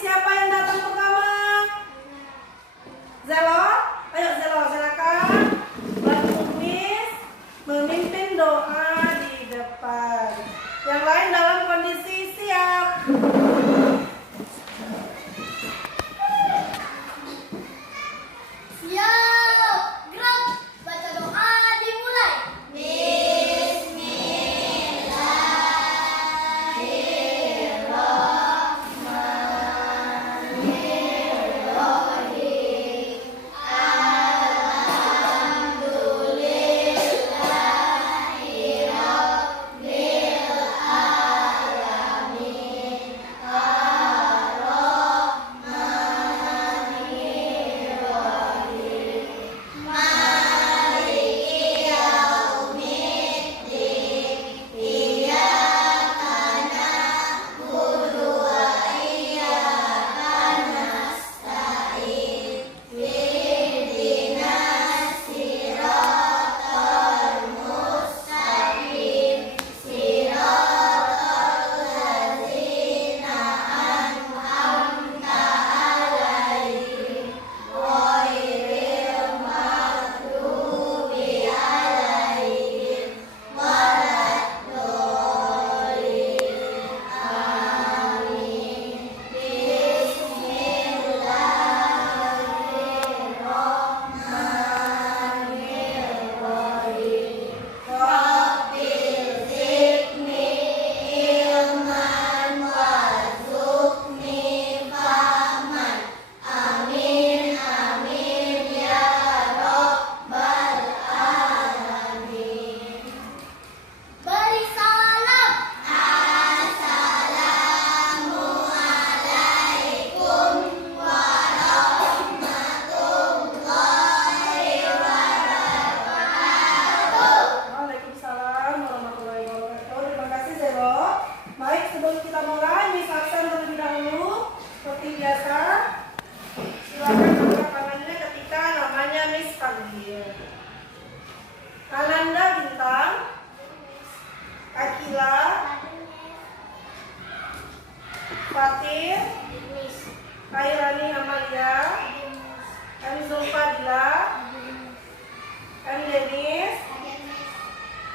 siapa yang datang pertama? Zelo? Ayo Zelo, silakan bantu Miss memimpin doa di depan. Yang lain dalam kondisi siap. Ananda Bintang, Akila, Fatir, Kairani Amalia, M. Zulfadila, M. Denis,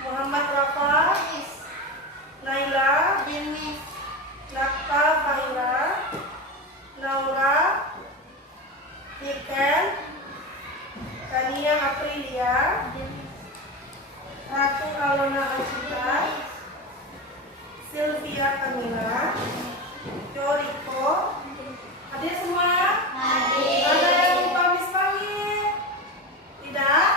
Muhammad Rafa, Naila, Nakta Fahira, Naura, Niken, Kania Aprilia, Ratu Alona Asita, Sylvia Kamila, Joriko. Hadir semua? Hadir. Ada yang lupa Miss panggil? Tidak?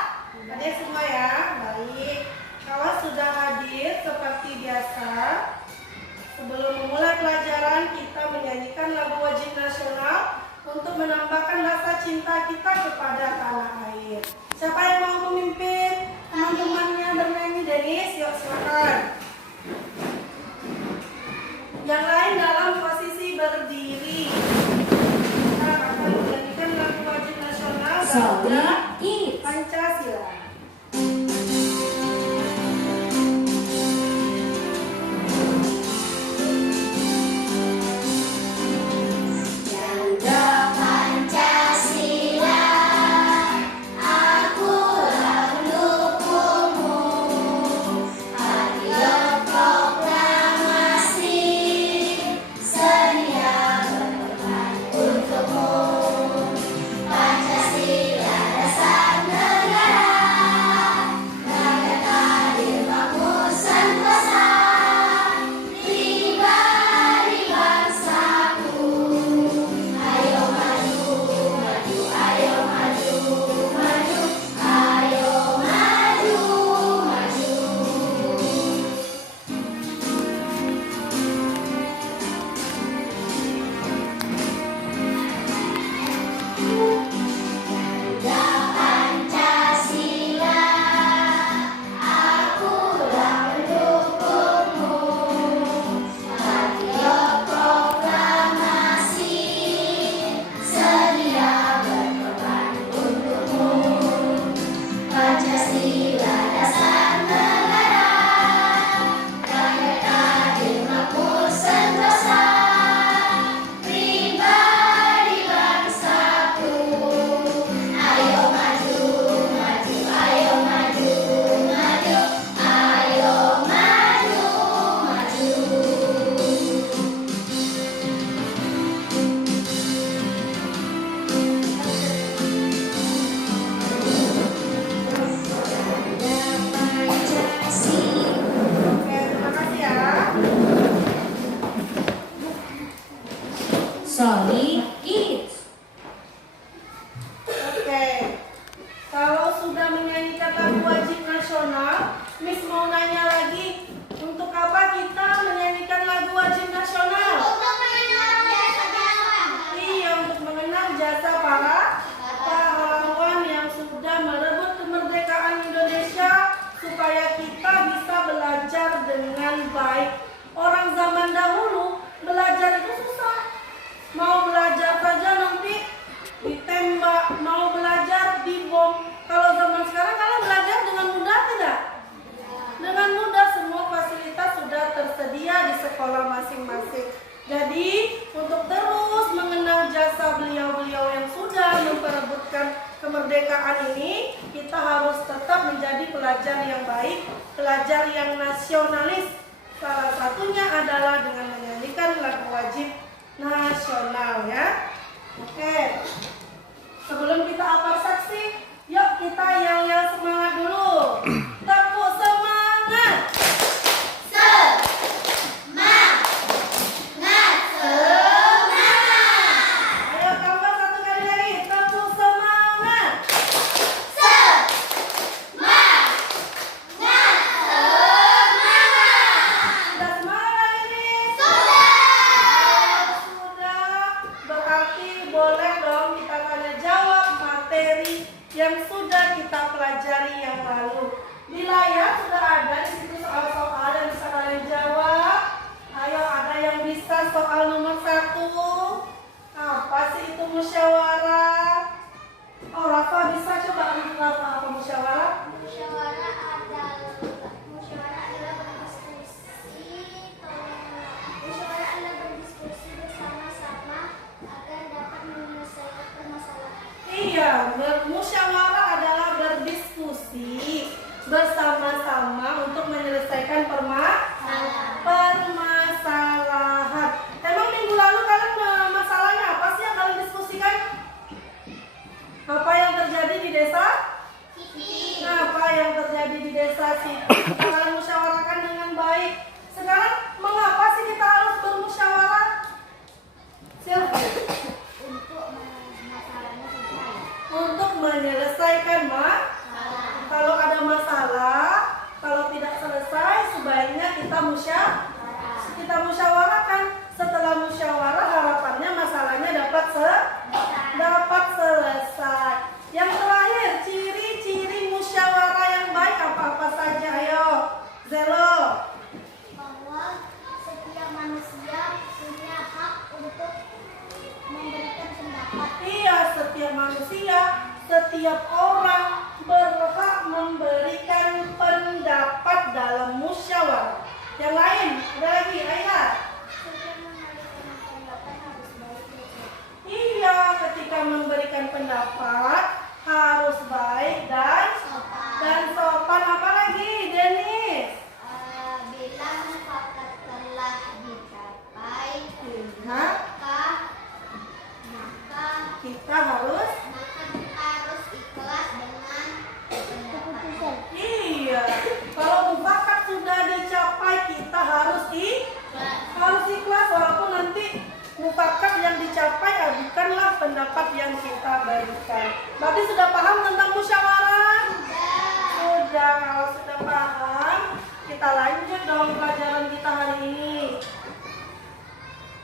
Hadir semua ya? Baik. Kalau sudah hadir seperti biasa, sebelum memulai pelajaran kita menyanyikan lagu wajib nasional untuk menambahkan rasa cinta kita kepada tanah air. Siapa yang mau memimpin teman-temannya bernyanyi? Denis, yuk silakan. Yang lain dalam posisi berdiri. Kita akan menyanyikan lagu wajib nasional Garuda Pancasila. Pancasila dasar negara. Miss mau nanya lagi, untuk apa kita menyanyikan lagu wajib nasional? Untuk mengenal jasa-jasa. Iya, untuk mengenal jasa para pahlawan yang sudah merebut kemerdekaan Indonesia supaya kita bisa belajar dengan baik. Orang zaman dahulu belajar itu susah. Mau belajar saja nanti ditembak, mau belajar dibom. Kalau zaman sekarang kalian belajar dengan mudah tidak? Dengan mudah, semua fasilitas sudah tersedia di sekolah masing-masing. Jadi untuk terus mengenang jasa beliau-beliau yang sudah memperebutkan kemerdekaan ini, kita harus tetap menjadi pelajar yang baik, pelajar yang nasionalis. Salah satunya adalah dengan menyanyikan lagu wajib nasional ya. Oke. Sebelum kita apal saksi, yuk kita yel-yel semangat dulu. Tepuk semangat. Semangat. Ayo tambah satu kali lagi. Tepuk semangat. Sudah semangat hari ini? Sudah. Berarti boleh dong kita tanya jawab materi yang sudah kita pelajari yang lalu. Di layar sudah ada di situ soal-soal yang bisa kalian jawab. Ayo, ada yang bisa soal nomor 1. Apa sih itu musyawarah? Oh, Rafa bisa coba Rafa apa musyawarah? Musyawarah adalah berdiskusi bersama-sama agar dapat menyelesaikan permasalahan. Iya, bermusyawarah adalah berdiskusi bersama-sama untuk menyelesaikan permasalahan. Emang minggu lalu kalian masalahnya apa sih yang kalian diskusikan? Apa yang terjadi di desa? Nah, apa yang terjadi di desa Siti? Kalian musyawarahkan dengan baik. Sekarang mengapa sih kita harus bermusyawarah? Silvi. Untuk menyelesaikan kalau ada masalah, kalau tidak selesai, sebaiknya kita musyawarahkan. Setelah musyawarah, harapannya masalahnya dapat selesai. Yang terakhir, ciri-ciri musyawarah yang baik apa-apa saja? Ayo, Zelo. Bahwa setiap manusia punya hak untuk memberikan pendapat. Iya, setiap manusia, setiap orang berhak memberikan pendapat dalam musyawarah. Yang lain, ada lagi, Ayla. Setiap memberikan pendapat harus baik dan Iya, ketika memberikan pendapat harus baik dan sopan. Apa lagi, Denis? bila mufakat telah dicapai, Nah, maka kita harus ikhlas dengan pendapat. iya. Kalau mufakat sudah dicapai, kita harus ikhlas walaupun nanti mufakat yang dicapai bukanlah pendapat yang kita berikan. Berarti sudah paham tentang musyawarah? Sudah. Kalau sudah paham, kita lanjut dong pelajaran kita hari ini.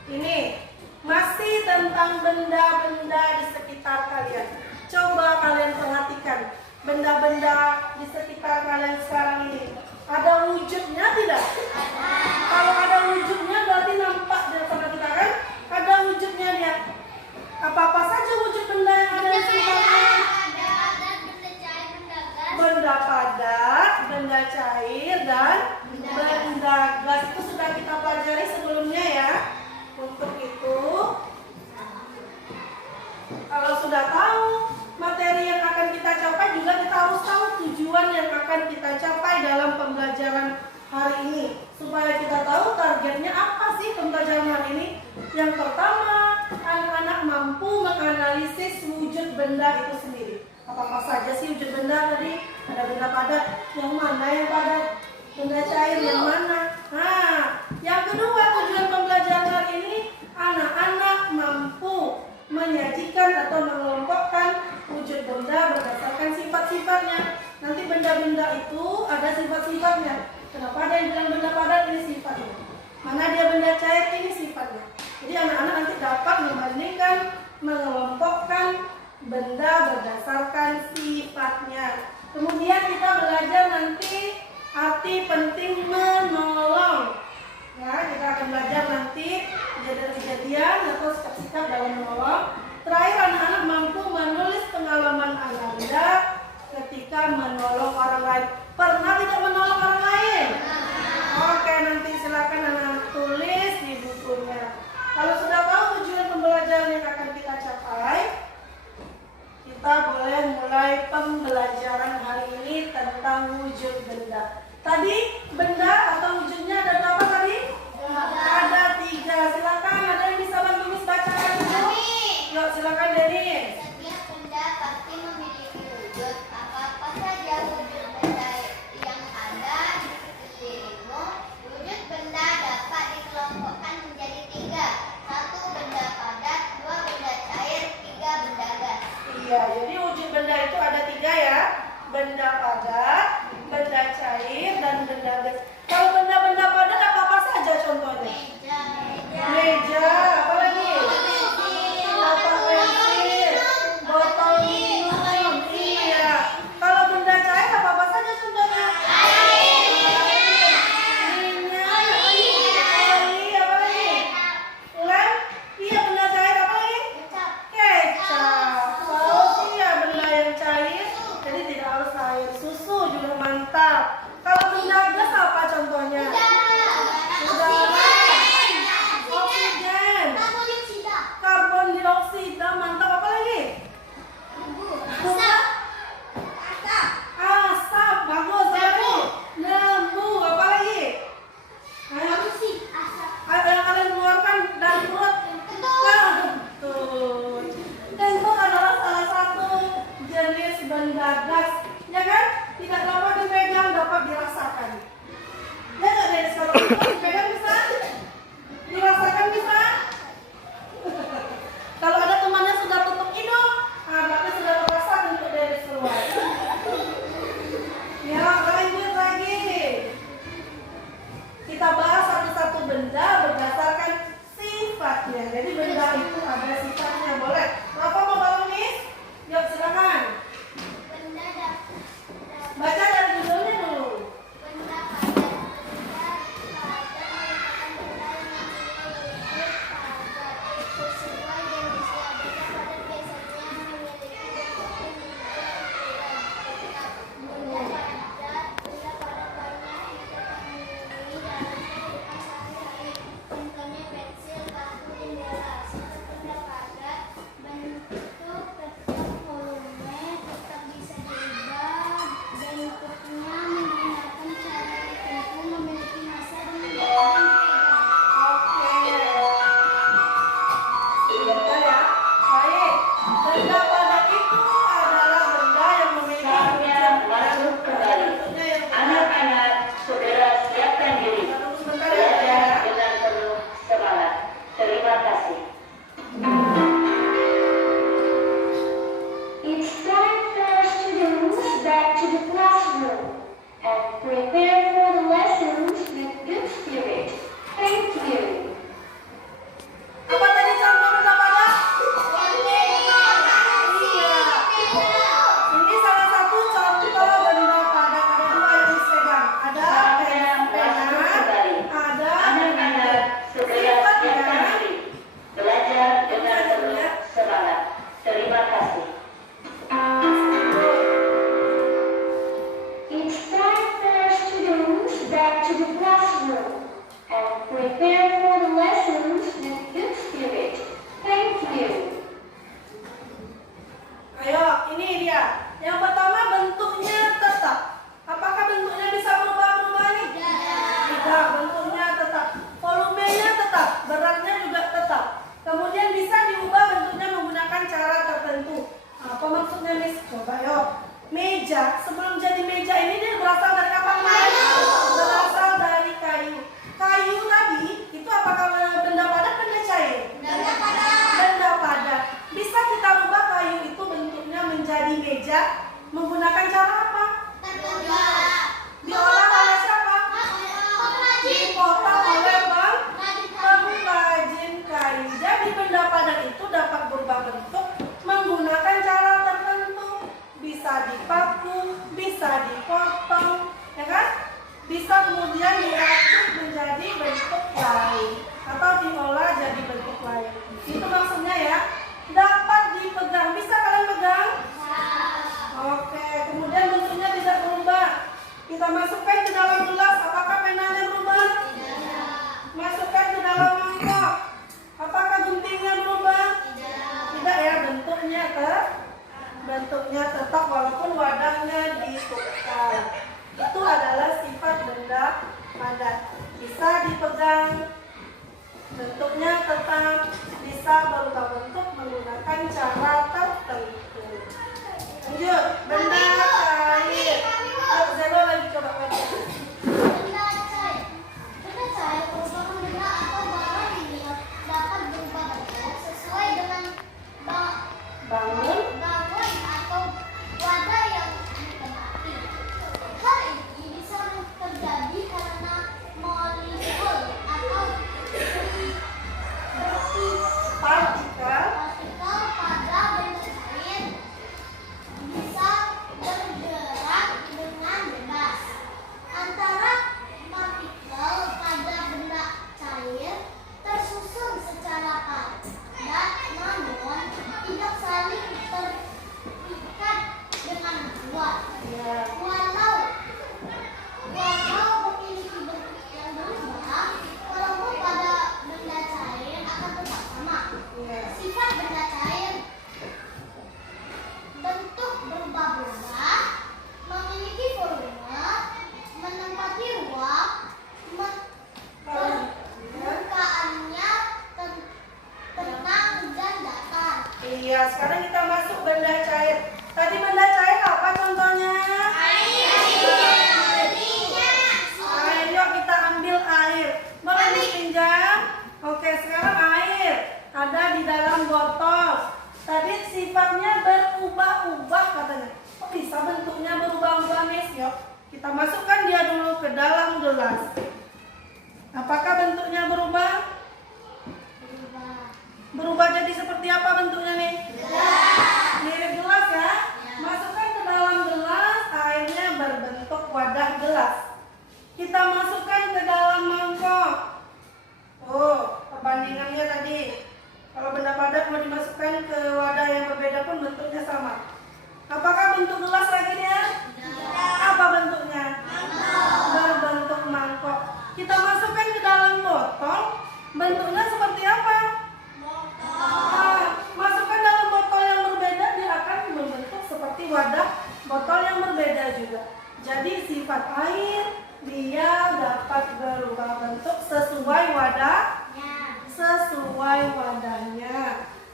Ini masih tentang benda-benda di sekitar kalian. Coba kalian perhatikan benda-benda di sekitar kalian sekarang ini. Ada wujudnya tidak? Kalau ada wujudnya berarti nampak di depan kita kan? Ada wujudnya dia. Apa-apa saja wujud benda yang ada di sekitar kalian? Benda padat, benda cair, dan benda gas. Itu sudah kita pelajari sebelumnya ya. Untuk itu, kalau sudah tahu materi yang akan kita capai, juga kita harus tahu tujuan yang akan kita capai dalam pembelajaran hari ini. Supaya kita tahu targetnya apa sih pembelajaran hari ini. Yang pertama, anak-anak mampu menganalisis wujud benda itu sendiri. Apa-apa saja sih wujud benda tadi? Ada benda padat, yang mana yang padat? Benda cair yang mana? Nah, yang kedua tujuan pembelajaran hari ini, anak-anak mampu menyajikan atau mengelompokkan wujud benda berdasarkan sifat-sifatnya. Nanti benda-benda itu ada sifat-sifatnya. Kenapa ada yang bilang benda padat ini sifatnya? Mana dia benda cair ini sifatnya. Jadi anak-anak nanti dapat membandingkan, mengelompokkan benda berdasarkan sifatnya. Kemudian kita belajar nanti arti penting menolong. Ya, kita akan belajar nanti kejadian-kejadian atau sikap-sikap dalam menolong. Terakhir, anak-anak mampu menulis pengalaman Anda ketika menolong orang lain. Pernah tidak menolong orang lain? Oke, nanti silakan anak-anak tulis di bukunya. Kalau sudah tahu tujuan pembelajaran yang akan kita capai, kita boleh mulai pembelajaran hari ini tentang wujud benda. Tadi benda atau wujudnya ada berapa tadi? Ada 3. Silakan, ada yang bisa bantu Miss bacakan dulu? Yuk, silakan Denny. Setiap benda pasti memiliki wujud. Apa-apa saja wujud benda yang ada di sekelilingmu. Wujud benda dapat dikelompokkan menjadi 3. 1 benda padat, 2 benda cair, 3 benda gas. Iya, jadi wujud benda itu ada 3 ya. Benda padat, benda cair, dan benda gas. Kalau benda-benda padat apa-apa saja contohnya? Meja, apa lagi? Kotak pensil, botol minum. Iya. Kalau benda cair apa-apa saja contohnya? Minyak, oli, apa lagi? Lem, iya benda cair apa lagi? Kecap. Saus, iya benda yang cair. Jadi tidak harus air. Susu juga mantap. Kalau benda gas apa contohnya? Udara, oksigen, karbon dioksida, mantap. Apa lagi? Asap, bagus. Apa lagi? Lembu, apa lagi? Ayo, apa yang kalian keluarkan dari mulut? Kentut. Kentut adalah salah satu jenis benda gas, ya kan? Tidak dapat dipegang, dapat dirasakan. Ya nggak Dennis, kalau kentut dipegang bisa? Dirasakan bisa? Kalau ada temannya sudah tutup hidung, berarti sudah terasa kentut Dennis keluar. Ya, lanjut lagi. Kita bahas satu-satu benda berdasarkan sifatnya. Jadi benda itu ada sifatnya, boleh. Bapak mau bangun Miss? Yuk silakan. Benda dapat Baca dari judulnya dulu. benda padat. Benda padat merupakan benda yang memiliki wujud padat. Sesuai jenisnya, benda padat biasanya memiliki bentuk yang tetap. Benda padat banyak kita temui dalam kehidupan sehari-hari. Contohnya pensil, batu, jendela. Satu benda padat bentuk tetap, volume tetap bisa diubah, bentuknya menggunakan cara tertentu, memiliki massa dan mudah dipegang. Oke. Sebentar ya. Baik. Benda padat itu adalah benda yang memiliki Saatnya masuk kembali. bentuknya yang Anak-anak, segera siapkan diri. Tunggu sebentar ya. Belajar dengan penuh semangat. Terima kasih. It's time for our students back to the classroom and prepare for the lessons with good spirit. Thank you. Apa tadi contoh benda padat? Iya. Ini salah satu contoh benda padat. Ada 2 yang dipegang. Ada Saatnya pena, masuk kembali. ada Anak-anak, segera siapkan diri. Belajar dengan penuh semangat. Terima kasih. It's time for our students back to the classroom and prepare for the lessons with good spirit. Thank you. Ayo, ini dia. Yang pertama bentuknya tetap. Apakah bentuknya bisa berubah-ubah nih? Tidak, bentuknya tetap. Volumenya tetap, beratnya juga tetap. Kemudian bisa diubah bentuknya menggunakan cara tertentu. Apa maksudnya Miss? Coba yuk. Meja, sebelum jadi meja ini dia berasal dari apa? Berasal dari kayu. Kayu tadi itu apakah benda padat, benda cair? Benda padat. Bisa kita rubah kayu itu bentuknya menjadi meja menggunakan cara apa? tetap walaupun wadahnya ditukar. Itu adalah sifat benda padat. Bisa dipegang, bentuknya tetap, bisa berubah bentuk menggunakan cara tertentu. Lanjut, benda cair. Yuk, Zelo lagi coba baca. Benda cair. Benda cair merupakan benda atau barang yang dapat berubah bentuk sesuai dengan Bangun. bangun atau wadah yang ditempati. Hal ini bisa terjadi karena molekul atau Partikel. partikel pada benda cair bisa bergerak dengan bebas. Antara partikel pada benda cair tersusun secara padat namun tidak saling terikat dengan kuat. Ya. Walau memiliki bentuk yang berubah, walaupun pada benda cair akan tetap sama. Ya. Sifat benda cair bentuk berubah-ubah, memiliki volume, menempati ruang, permukaannya tenang dan datar. Iya, sekarang kita masuk benda cair. Tadi benda cair apa contohnya? Air, yuk kita ambil air. Boleh dipinjam? Oke, sekarang air ada di dalam botol. Tadi sifatnya berubah-ubah katanya. Kok bisa bentuknya berubah-ubah, Miss? Yuk, kita masukkan dia dulu ke dalam gelas. Apakah bentuknya berubah? Berubah jadi seperti apa bentuknya nih? Mirip gelas ya? Masukkan ke dalam gelas, airnya berbentuk wadah gelas. Kita masukkan ke dalam mangkok. Oh, perbandingannya tadi. Kalau benda padat mau dimasukkan ke wadah yang berbeda pun bentuknya sama. Apakah bentuk gelas lagi dia? Apa bentuknya? Berbentuk mangkok. Kita masukkan ke dalam botol, bentuknya seperti apa? Masukkan dalam botol yang berbeda, dia akan membentuk seperti wadah botol yang berbeda juga. Jadi sifat air, dia dapat berubah bentuk sesuai wadahnya.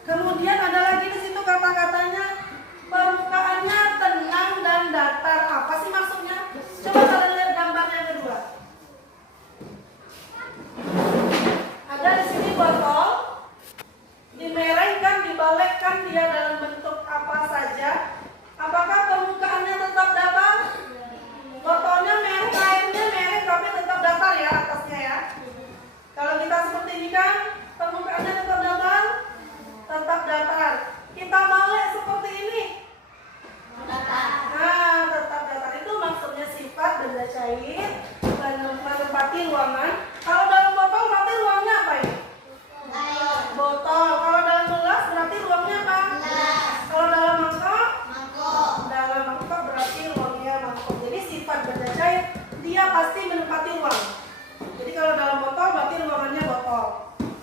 Kemudian ada lagi di situ kata-katanya, permukaannya tenang dan datar. Apa sih maksudnya? Coba kalian lihat gambar yang kedua. Ada di sini botol, dimerengkan, dibalikkan dia dalam bentuk apa saja. Apakah permukaannya tetap datar? Botolnya merek, airnya merek, tapi tetap datar ya atasnya ya. Kalau kita seperti ini kan, permukaannya tetap datar, tetap datar. Kita balik seperti ini. Nah, tetap datar itu maksudnya sifat benda cair menempati ruangan. Kalau dalam botol berarti ruangnya apa ini? Botol. Kalau dalam gelas berarti ruangnya apa? Kalau dalam mangkok? Dalam mangkok berarti ruangnya mangkok. Jadi sifat benda cair dia pasti menempati ruang. Jadi kalau dalam botol berarti ruangannya botol.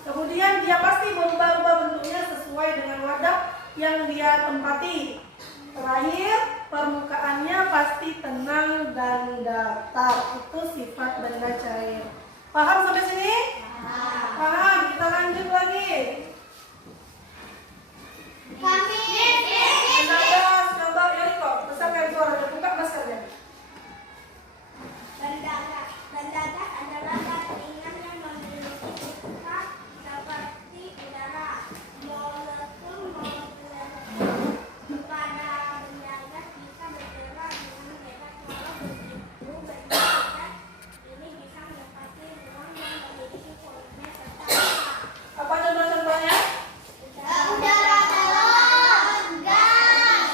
Kemudian dia pasti berubah-ubah bentuknya sesuai dengan wadah yang dia tempati. Terakhir, permukaannya pasti tenang dan datar. Itu sifat benda cair. Paham sampai sini? Paham. Kita lanjut lagi. Benda coba Eriko, besarkan suara, buka maskernya. Benda gas adalah gas ringan yang memiliki struktur seperti udara. Molekul pada benda gas bisa bergerak dengan bebas walau begitu benda gas ini bisa menempati ruang yang memiliki volume serta massa. Apa contoh-contohnya? Udara, balon, gas,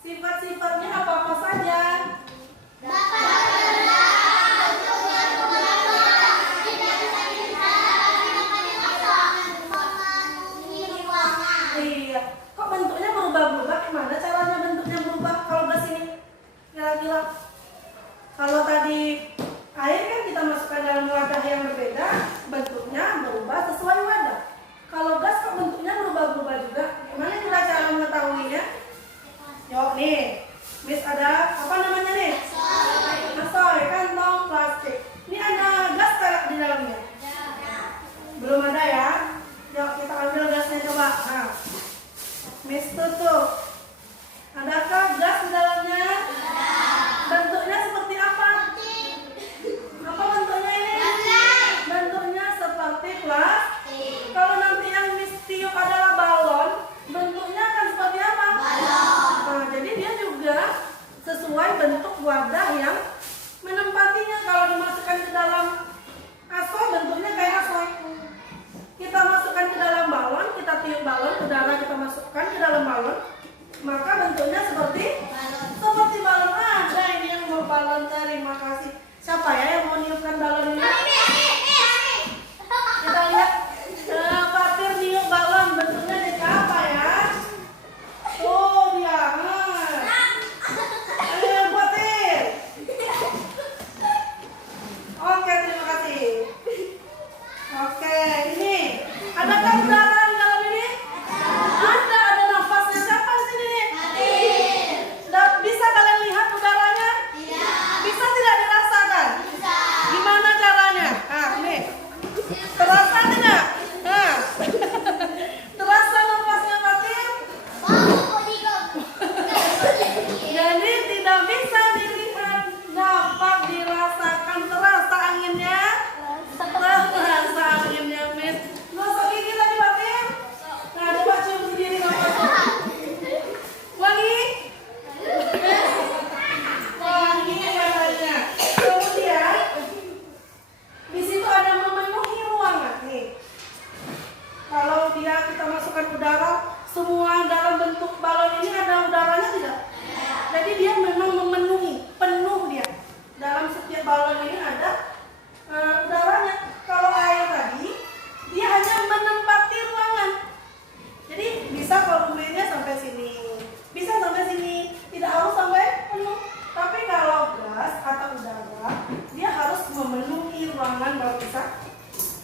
Sifat-sifatnya apa-apa saja? dapat bergerak untuk berubah-ubah, tidak bisa memenuhi ruangan. Iya. Kok bentuknya berubah-ubah? Gimana caranya bentuknya berubah kalau ke sini? Kira-kira. Kalau tadi air kan kita masukkan dalam wadah yang berbeda, bentuknya berubah sesuai wadah. Kalau gas kok bentuknya berubah-ubah juga? Gimana kita cara mengetahuinya? Yuk nih, Miss ada apa namanya nih? Asoy, kantong plastik. Ini ada gas kayak di dalamnya? Belum ada ya? Yuk kita ambil gasnya coba. Nah, Miss tutup. Adakah gas di dalamnya? Bentuknya seperti apa? Apa bentuknya ini? Bentuknya seperti plastik. Kalau nanti yang Miss tiup adalah balon, bentuknya akan seperti apa? Nah, jadi dia juga sesuai bentuk wadah yang menempatinya. Kalau dimasukkan ke dalam asoy, bentuknya kayak asoy. Kita masukkan ke dalam balon, kita tiup balon, udara kita masukkan ke dalam balon, maka bentuknya seperti balon. Ada ini yang mau balon, terima kasih. Siapa ya yang mau niupkan balon ini? Kita lihat. Fatir niup balon, bentuknya jadi apa ya? Oh dia. Ayo Fatir. Oke, terima kasih. Oke, ini adakah udara di dalam ini? Ada nafasnya. Siapa di sini? Bisa kalian lihat udaranya? Bisa tidak dirasakan? Gimana caranya? Nah, ini terasa tidak? Nah, terasa nafasnya Fatir? Jadi tidak bisa dilihat, dapat dirasakan. Terasa anginnya? Terasa anginnya, Miss. Nggak usah gigit lagi Fatir. Nah, coba cium sendiri nafasnya. Wangi? Wangi katanya. Kemudian di situ ada memenuhi ruangan nih. Kalau dia kita masukkan udara, semua dalam bentuk balon ini ada udaranya tidak? Jadi dia memang memenuhi, penuh dia. Dalam setiap balon ini ada udaranya. Kalau air tadi, dia hanya menempati ruangan. Jadi bisa volumenya sampai sini, bisa sampai sini, tidak harus sampai penuh. Tapi kalau gas atau udara, dia harus memenuhi ruangan baru bisa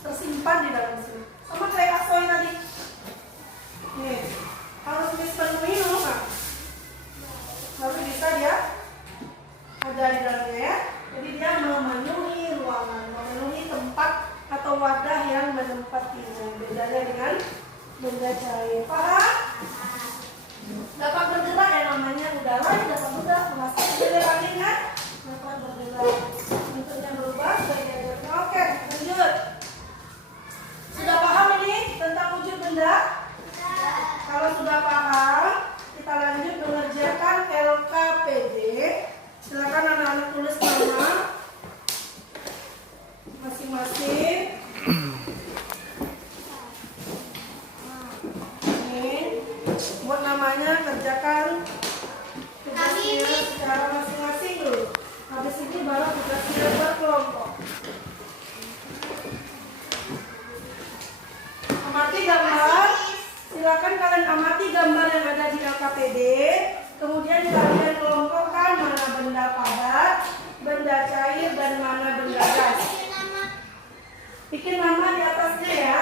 tersimpan di dalam sini. Sama kayak asoy tadi. Nih, harus dipenuhi dulu Kak. Baru bisa dia ada di dalamnya ya. Jadi dia memenuhi ruangan, memenuhi tempat atau wadah yang menempatinya. Bedanya dengan benda cair. Paham? Dapat bergerak ya namanya udara, dapat bergerak. Masuk ke dalam ringan, dapat bergerak. Bentuknya berubah, sebagai oke, lanjut. Sudah paham ini tentang wujud benda? Kalau sudah paham, kita lanjut mengerjakan LKPD. Silakan anak-anak tulis nama masing-masing. Ini buat namanya, kerjakan tugasnya secara masing-masing dulu. Habis ini baru tugasnya berkelompok. Amati gambar. Silakan kalian amati gambar yang ada di LKPD. Kemudian kalian kelompokkan mana benda padat, benda cair, dan mana benda gas. Bikin nama di atasnya ya.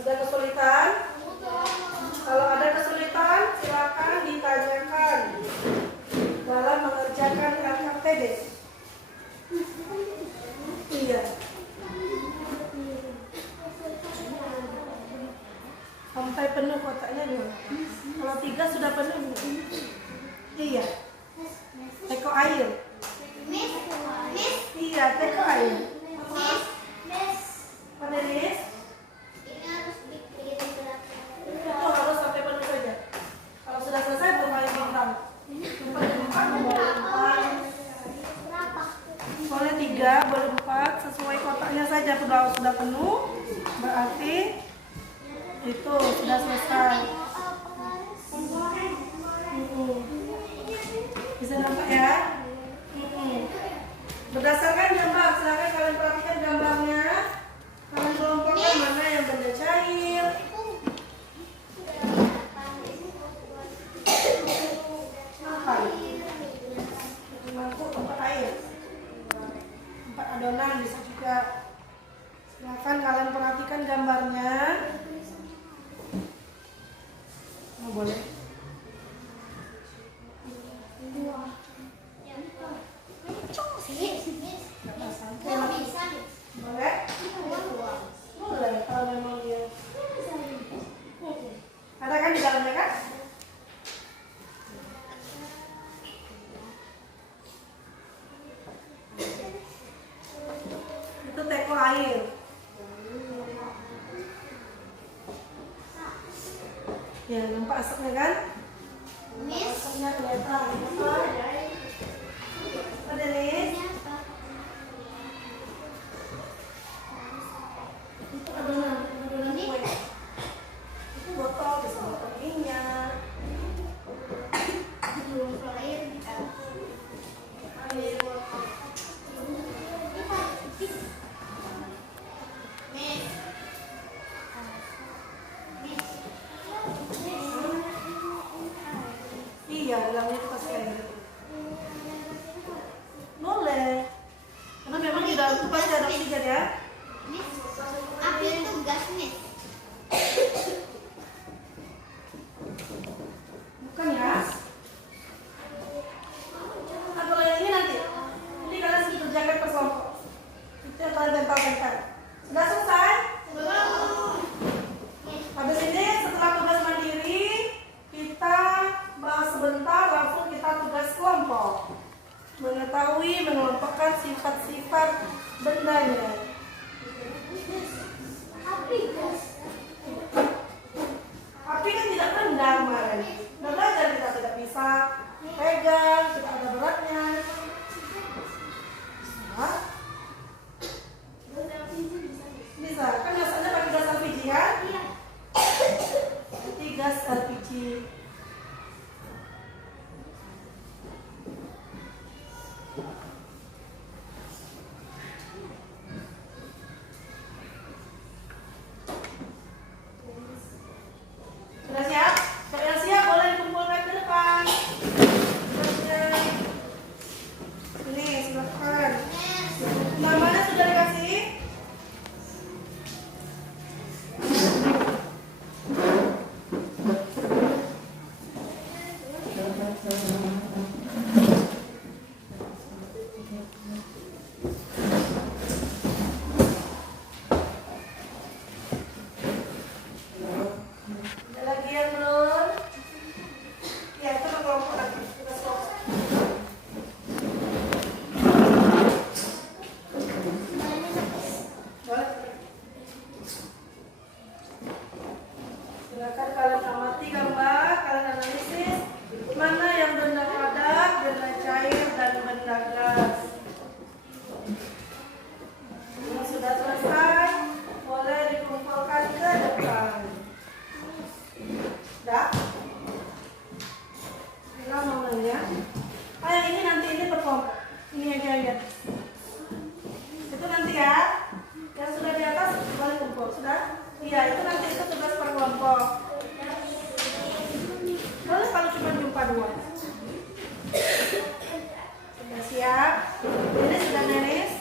Ada kesulitan? Kalau ada kesulitan, silakan ditanyakan dalam mengerjakan LKPD. Iya. Sampai penuh kotaknya gimana? Kalau 3 sudah penuh. Iya. Teko air. Iya, teko air. Mana Nis? Itu harus sampai penuh saja. Kalau sudah selesai bermain bintang. Empat boleh 3, boleh 4, sesuai kotaknya saja. Sudah penuh, berarti itu sudah selesai. asapnya kan? Miss. Asapnya kelihatan. Apa? Ada nih. Itu adonan kue. Itu botol, bisa botol minyak. Iya, dalamnya itu pasti air. Boleh. Karena memang di dalam itu pasti ada oksigen ya. Miss, api itu gas, Miss. Bukan ya? Nah, kalau yang ini nanti. Ini kalian kerjakan per kelompok. Itu yang kalian tempel-tempel. Sudah selesai? Habis ini setelah tugas mandiri, kita bahas sebentar, langsung kita tugas kelompok. Mengetahui, mengelompokkan sifat-sifat bendanya. Api kan tidak rendah kemarin. Udah belajar kita tidak bisa pegang, tidak ada beratnya. Nah, bisa. Kan biasanya pakai gas LPG kan? Nanti gas LPG. Sudah siap? Kalau yang siap boleh dikumpulkan ke depan. Ini silakan. Namanya sudah dikasih? Ada lagi yang belum? Ya, itu kelompok lagi. Kita kelompok. Boleh. Silakan kalian amati gambar, kalian analisis mana yang benda padat, benda cair, dan benda gas. Yang sudah selesai, boleh dikumpulkan ke depan. Dah? Bilang namanya. Ah, yang ini nanti ini perkelompok. Ini aja ya. Itu nanti ya. Yang sudah di atas boleh kumpul. Sudah? Iya, itu nanti itu tugas perkelompok. Boleh kalau cuma jumpa dua. Sudah siap? Ini sudah beres?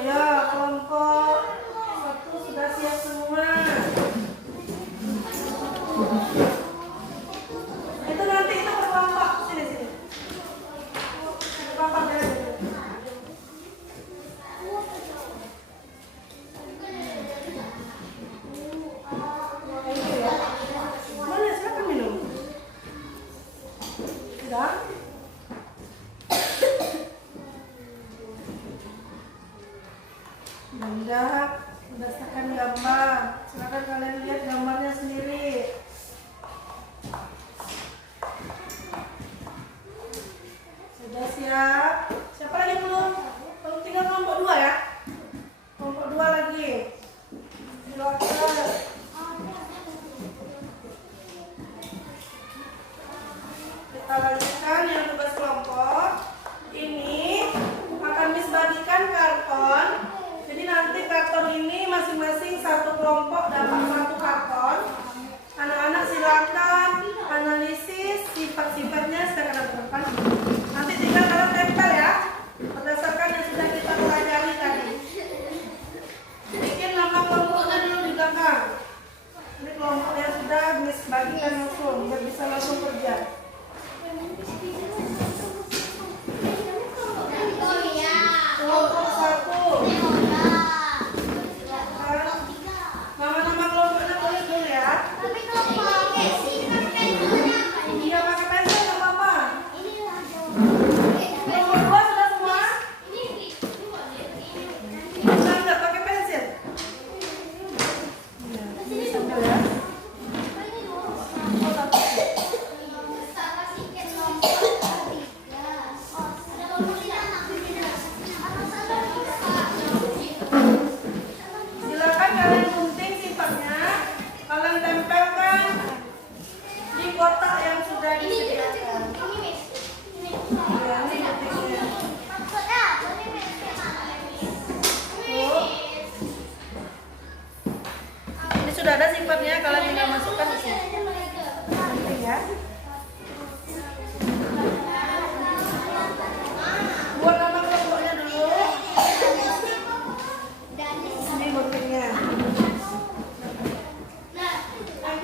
Ayo, kelompok satu sudah siap semua. Itu nanti itu berkelompok. Sini, sini. Berkelompok dari sini. Ini ya. Boleh, silakan minum. Sudah? Benda berdasarkan gambar. Silakan kalian lihat gambarnya sendiri. Sudah siap? Siapa lagi belum? Tinggal kelompok 2 ya? Kelompok 2 lagi. Silakan. Kita lanjutkan yang tugas kelompok. Ini akan Miss bagikan karton. Jadi nanti karton ini masing-masing satu kelompok dapat satu karton. Anak-anak silakan analisis sifat-sifatnya secara depan. Nanti tinggal kalian tempel ya, berdasarkan yang sudah kita pelajari tadi. Bikin nama kelompoknya dulu di belakang. Ini kelompok yang sudah Miss bagikan langsung, biar bisa langsung kerja. Kelompok 1. Nama-nama kelompoknya boleh dulu ya. Iya, pakai pensel sama Ya, ini guntingnya. Maksudnya apa nih Miss? Tuh. Ini sudah ada sifatnya, kalian tinggal masukkan di sini. Gunting ya. Buat nama kelompoknya dulu. Ini guntingnya.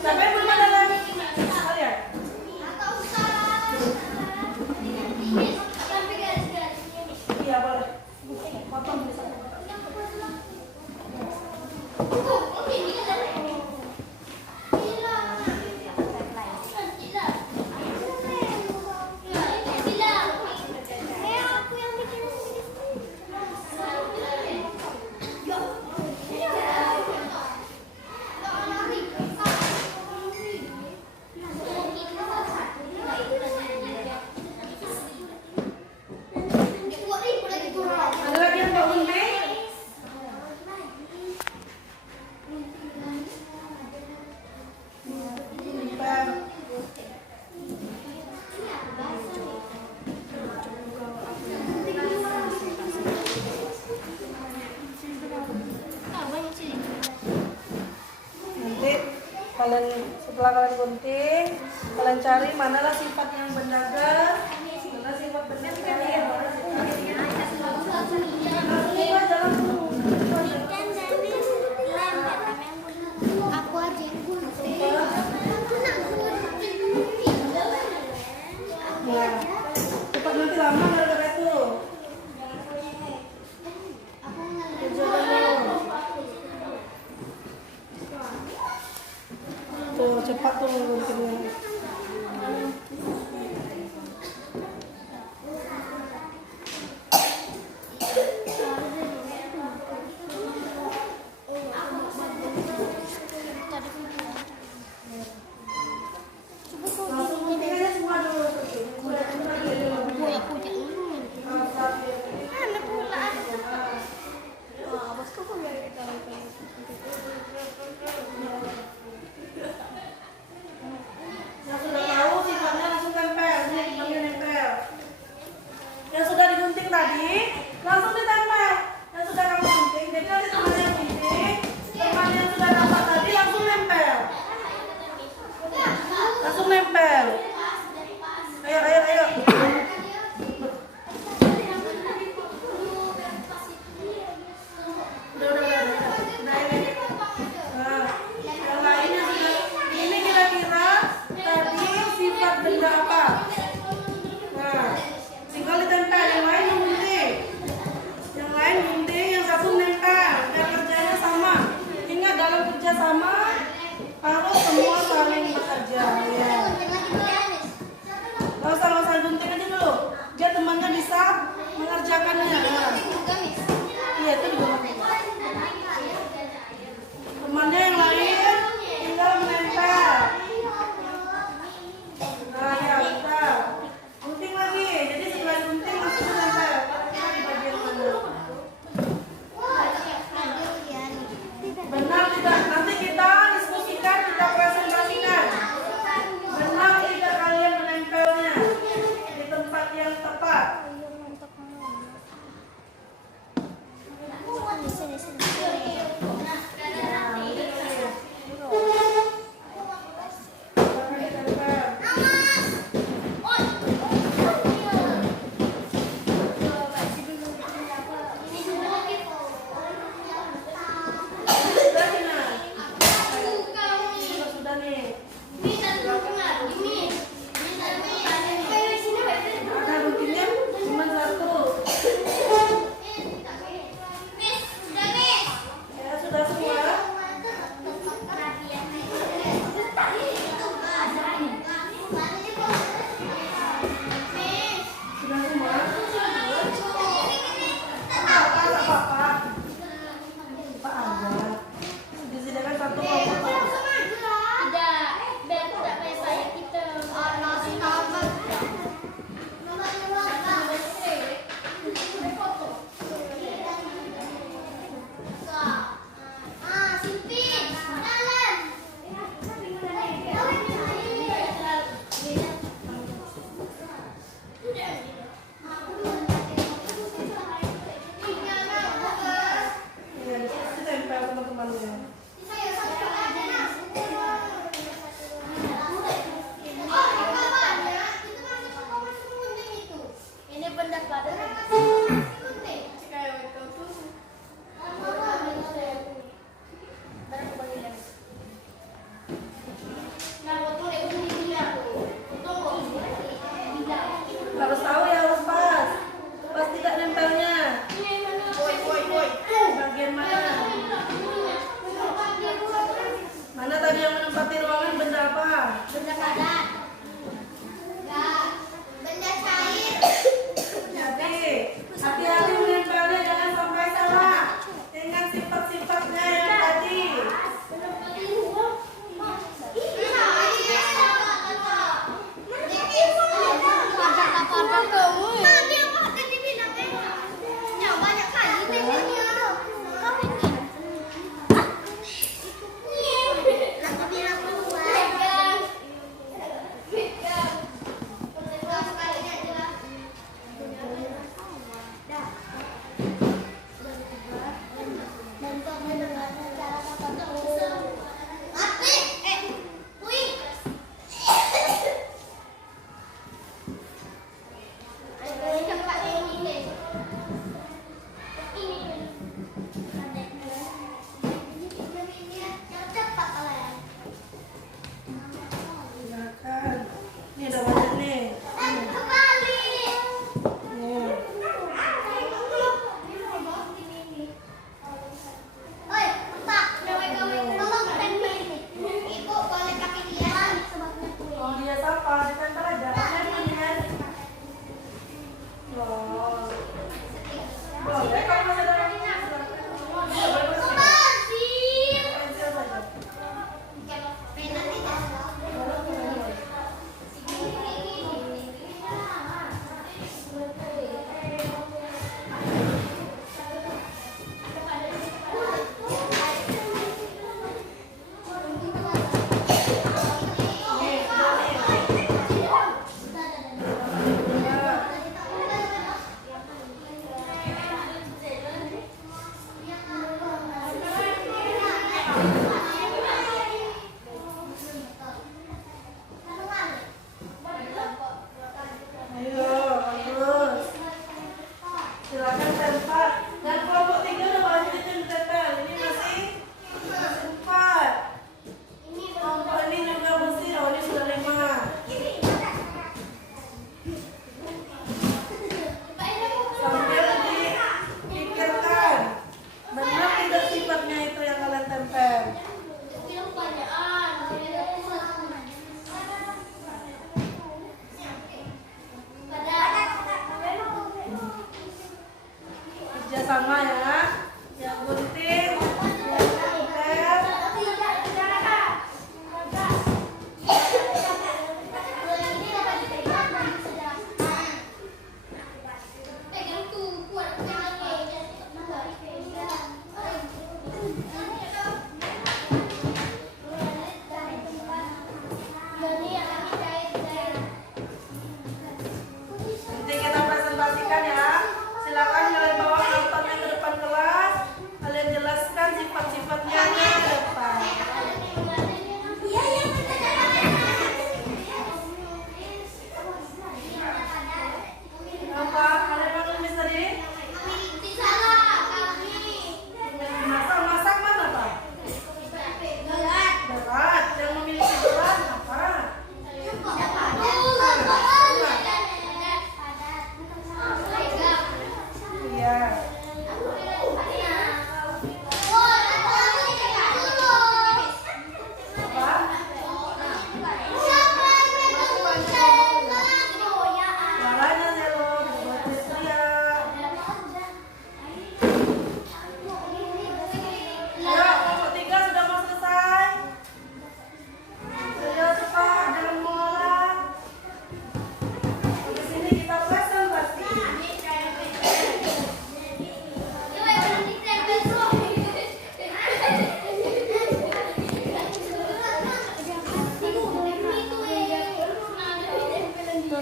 Siapa yang belum ada lagi? Kalian? Iya boleh. Potong bisa. Ada lagi yang mau gunting? Nanti kalian setelah kalian gunting, kalian cari manalah sifat yang mendagang, mana sifat benda ya. Aku aja yang gunting. Ya, cepat nanti lama gara-gara itu. Tuh cepat tuh guntingnya. Langsung gunting aja semua dulu. Yang sudah tahu sifatnya langsung tempel, ini bagian nempel. Yang sudah digunting tadi langsung ditempel. Yang sudah kamu gunting, jadi nanti teman yang gunting, teman yang sudah dapat tadi langsung nempel. Langsung nempel. Ayo, ayo, ayo. Udah. Nah, ini. Nah, yang lainnya sudah. Ini kira-kira tadi sifat benda apa? Nah, tinggal ditempel. Yang lain gunting. Yang lain gunting, yang satu nempel. Biar kerjanya sama. Ingat dalam kerja sama harus semua saling bekerja. Ya. Nggak usah gunting aja dulu. Biar temannya bisa mengerjakannya. Nah. Iya, itu juga penting. Temannya yang lain tinggal menempel. Nah, ya.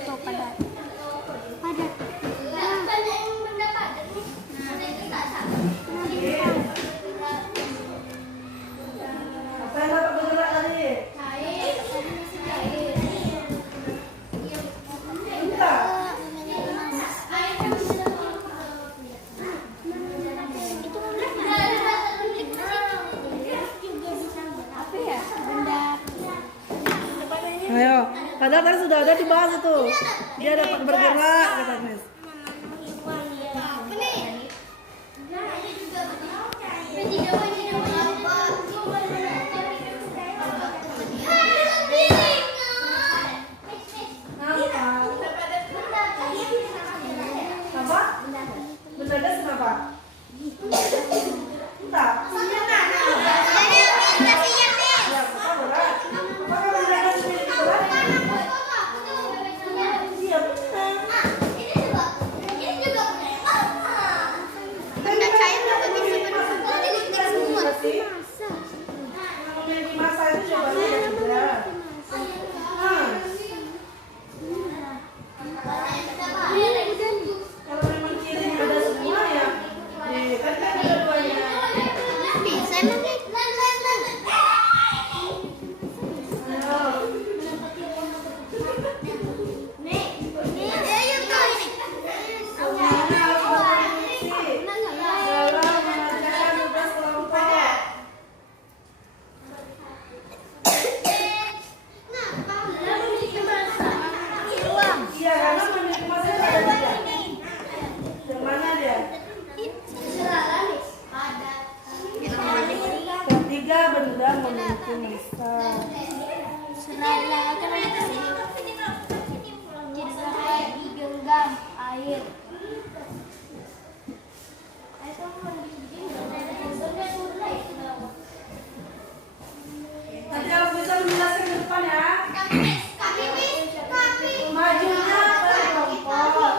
tuh padat. Padat. Banyak yang benda padat nih. Nah, itu tak sama. Apa yang dapat bergerak tadi? Air. Tadi masih air. Entah. Air kan bisa apa ya? Benda. Ayo, padahal tadi sudah ada dibahas itu. Dia dapat bergerak, kata Miss. Apa? Benda das kenapa? Entah. Ya, apa berat? Apakah benda das memiliki berat? Iya, benar. Benda cair juga bisa digunting semua. Yang memiliki massa itu jawabannya ada tiga. Nah, kalau memang cirinya ada semua ya, kan ada duanya. Bisa emang nih. Iya, karena memiliki massa itu ada tiga. Yang mana dia? Ketiga benda memiliki massa. Genggam air. Nanti kalau bisa menjelaskan ke depan ya. Majunya berkelompok.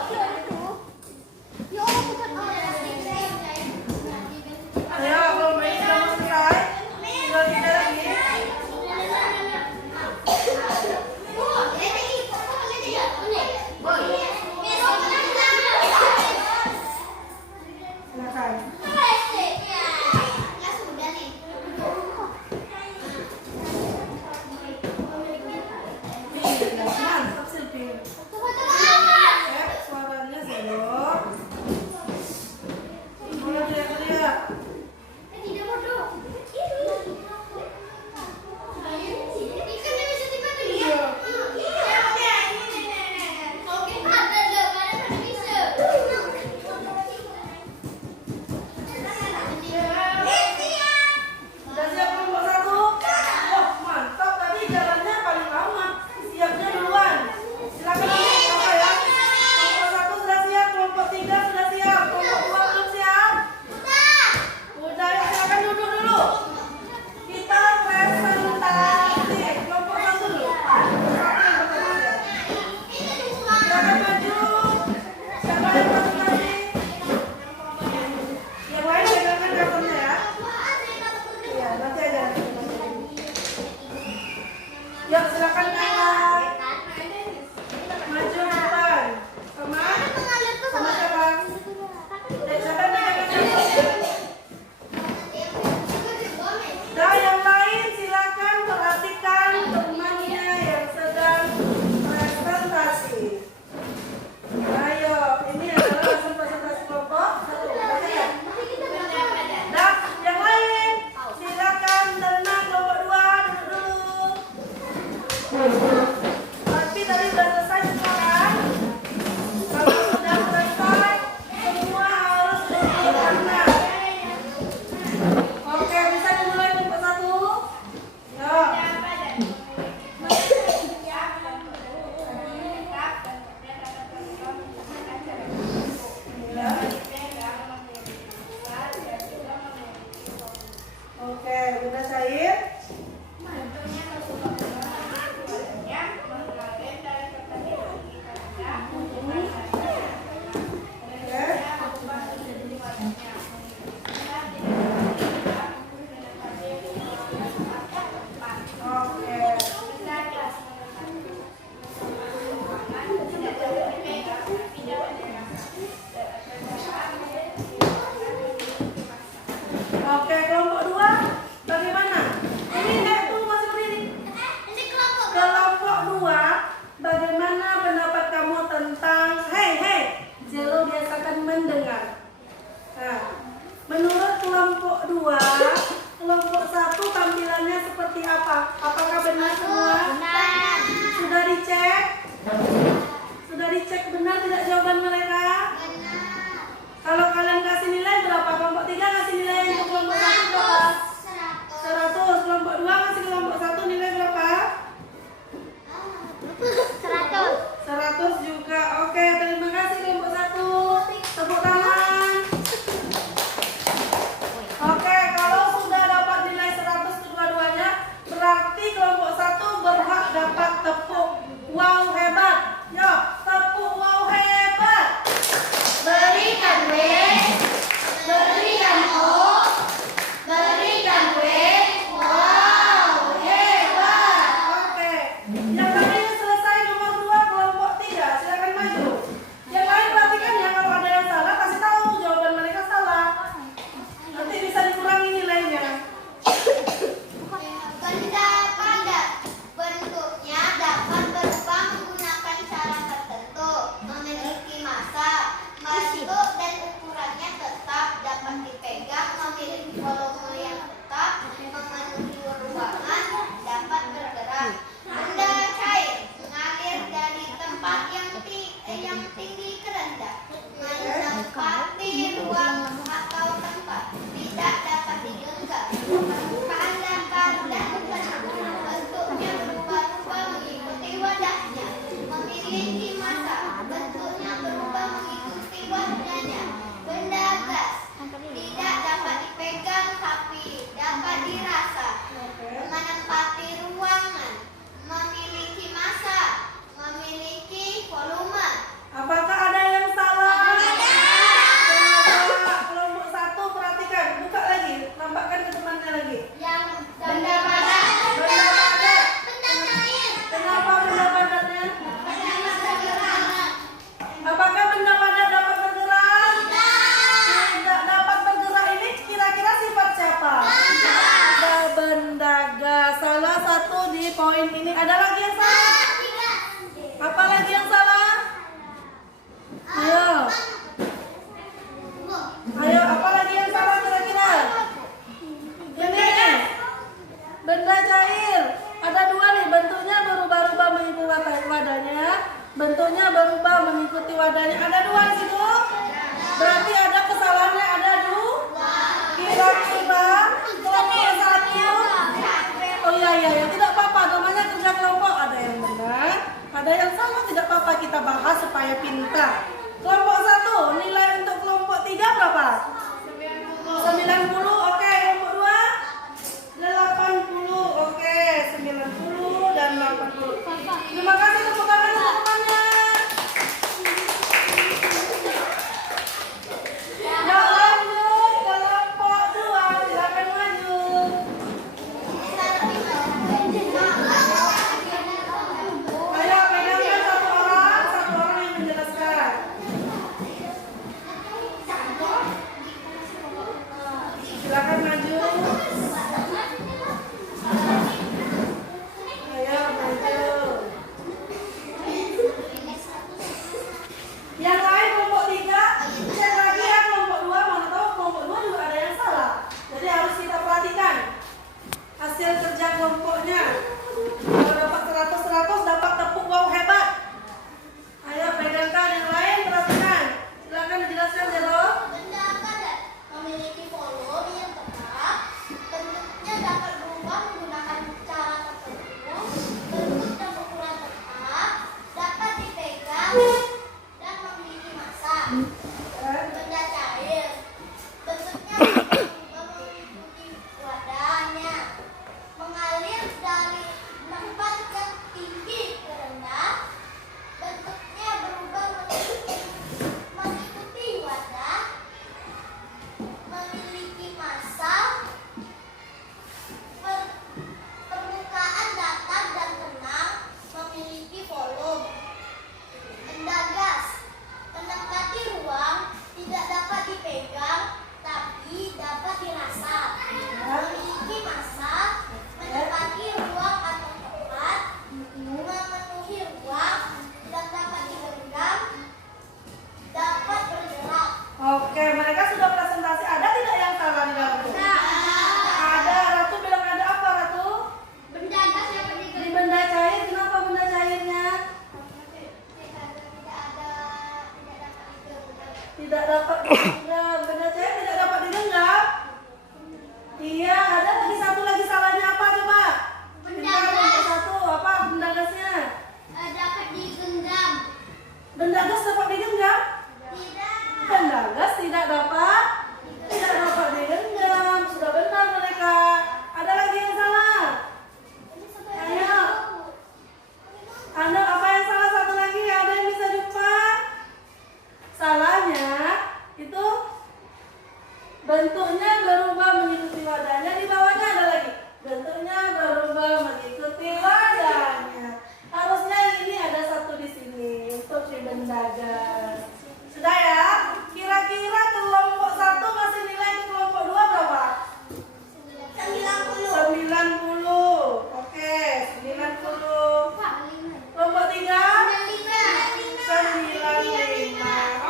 Ayo, kalau main sudah mau selesai, tinggal tiga lagi. Silakan. Mantap Silvi. Suaranya zero. Mulai teriak-teriak. Sudah siap kelompok satu? Wah, mantap. Tadi jalannya paling lama. Siapnya duluan. Silakan apa ya? Kelompok satu sudah siap, kelompok tiga sudah siap, kelompok dua belum siap. Udah, yuk silakan duduk dulu. Kita presentasi kelompok satu dulu. Silakan maju. Siapa yang presentasi? Yang lain pegangkan kartonnya ya. Iya, nanti aja. Yuk silakan kawan. Maju duluan. Sama siapa? Siapa yang pegangkan karton? Nah, yang lain silakan perhatikan temannya yang sedang presentasi. Ayo, ini adalah hasil presentasi kelompok satu. Baca ya. Nah, yang lain silakan tenang, kelompok dua duduk dulu. Tapi tadi sudah selesai semua kan? Kalau sudah selesai, semua harus duduk tenang. Oke, bisa dimulai kelompok satu? Yuk. Oke, benda cair. tempat yang tinggi ke rendah, menempati ruang atau tempat tidak dapat digenggam. Permukaan datar dan benar, bentuknya berubah-ubah mengikuti wadahnya, memiliki massa, bentuknya berubah mengikuti wadahnya. Benda gas tidak dapat dipegang tapi dapat dirasa, menempati ruangan, memiliki massa, memiliki volume. Apakah ada yang salah? Kenapa? Kelompok 1 perhatikan, buka lagi, nampakkan ke temannya lagi. Yang benda padat, Benda padat. benda cair, Kenapa benda padatnya? benda bergerak. Apakah benda padat dapat bergerak? Tidak dapat bergerak, ini kira-kira sifat siapa? Benda gas. Salah satu di poin ini. Ada lagi yang salah? Apa lagi yang salah? Ayo. Ayo, apa lagi yang salah kira-kira? Ini benda cair. Ada 2 nih, bentuknya berubah-ubah mengikuti wadahnya. Bentuknya berubah mengikuti wadahnya. Ada 2 di situ. Berarti ada kesalahannya ada 2. Kira-kira kelompok 1. Oh iya, tidak apa-apa. Namanya kerja kelompok. Ada yang benar, ada yang salah. Tidak apa-apa, kita bahas supaya pintar. Kelompok 1, nilai untuk kelompok 3 berapa? 90. Oke, kelompok 2 80. Oke, 90 dan 80. Terima kasih tepuk tangan untuk temannya. Yang lanjut kelompok 2, silakan maju. Ayo pegangkan satu orang yang menjelaskan. Silakan maju. Ayo maju. Yang lain kelompok 3, cek lagi ya kelompok 2, mana tahu kelompok 2 juga ada yang salah. Jadi harus kita perhatikan hasil kerja kelompoknya. Kalau dapat 100 dapat tepuk wow hebat. Ayo pegangkan yang lain, perhatikan. Silakan dijelaskan Jero. Benda padat memiliki volume yang tetap, bentuknya dapat berubah menggunakan cara tertentu, bentuk dan ukuran tetap, dapat dipegang dan memiliki massa. Benda cair, bentuknya berubah mengikuti wadahnya, mengalir dari tempat yang tinggi ke rendah, bentuknya berubah mengikuti wadah, memiliki massa, permukaan datar dan tenang, memiliki volume. Benda gas menempati ruang, tidak dapat dipegang tapi dapat dirasa, memiliki massa, menempati ruang atau tempat, memenuhi ruang, tidak dapat digenggam, dapat bergerak. Oke, mereka sudah presentasi. Ada tidak yang salah di dalam itu? Ada. Ratu bilang ada apa, Ratu? Benda gas yang Di benda cair, kenapa benda cairnya? Tidak dapat digenggam. Benda cair tidak dapat digenggam. Iya, ada lagi satu lagi salahnya apa coba? Benda Kita gas. kelompok 1, apa benda gasnya? Dapat digenggam. Benda gas dapat digenggam? Tidak. Benda gas tidak dapat digenggam. Sudah benar mereka. Ada lagi yang salah? Ayo. Anda apa yang salah satu lagi? Ada yang bisa jumpa? Salahnya itu bentuknya berubah mengikuti wadahnya. Di bawahnya ada lagi. Bentuknya berubah mengikuti wadahnya. Harusnya ini ada satu di sini untuk si benda gas. Sudah ya? Kira-kira kelompok 1 masih nilai ke kelompok 2 berapa? 90. Oke, 90. Kelompok 3? 95.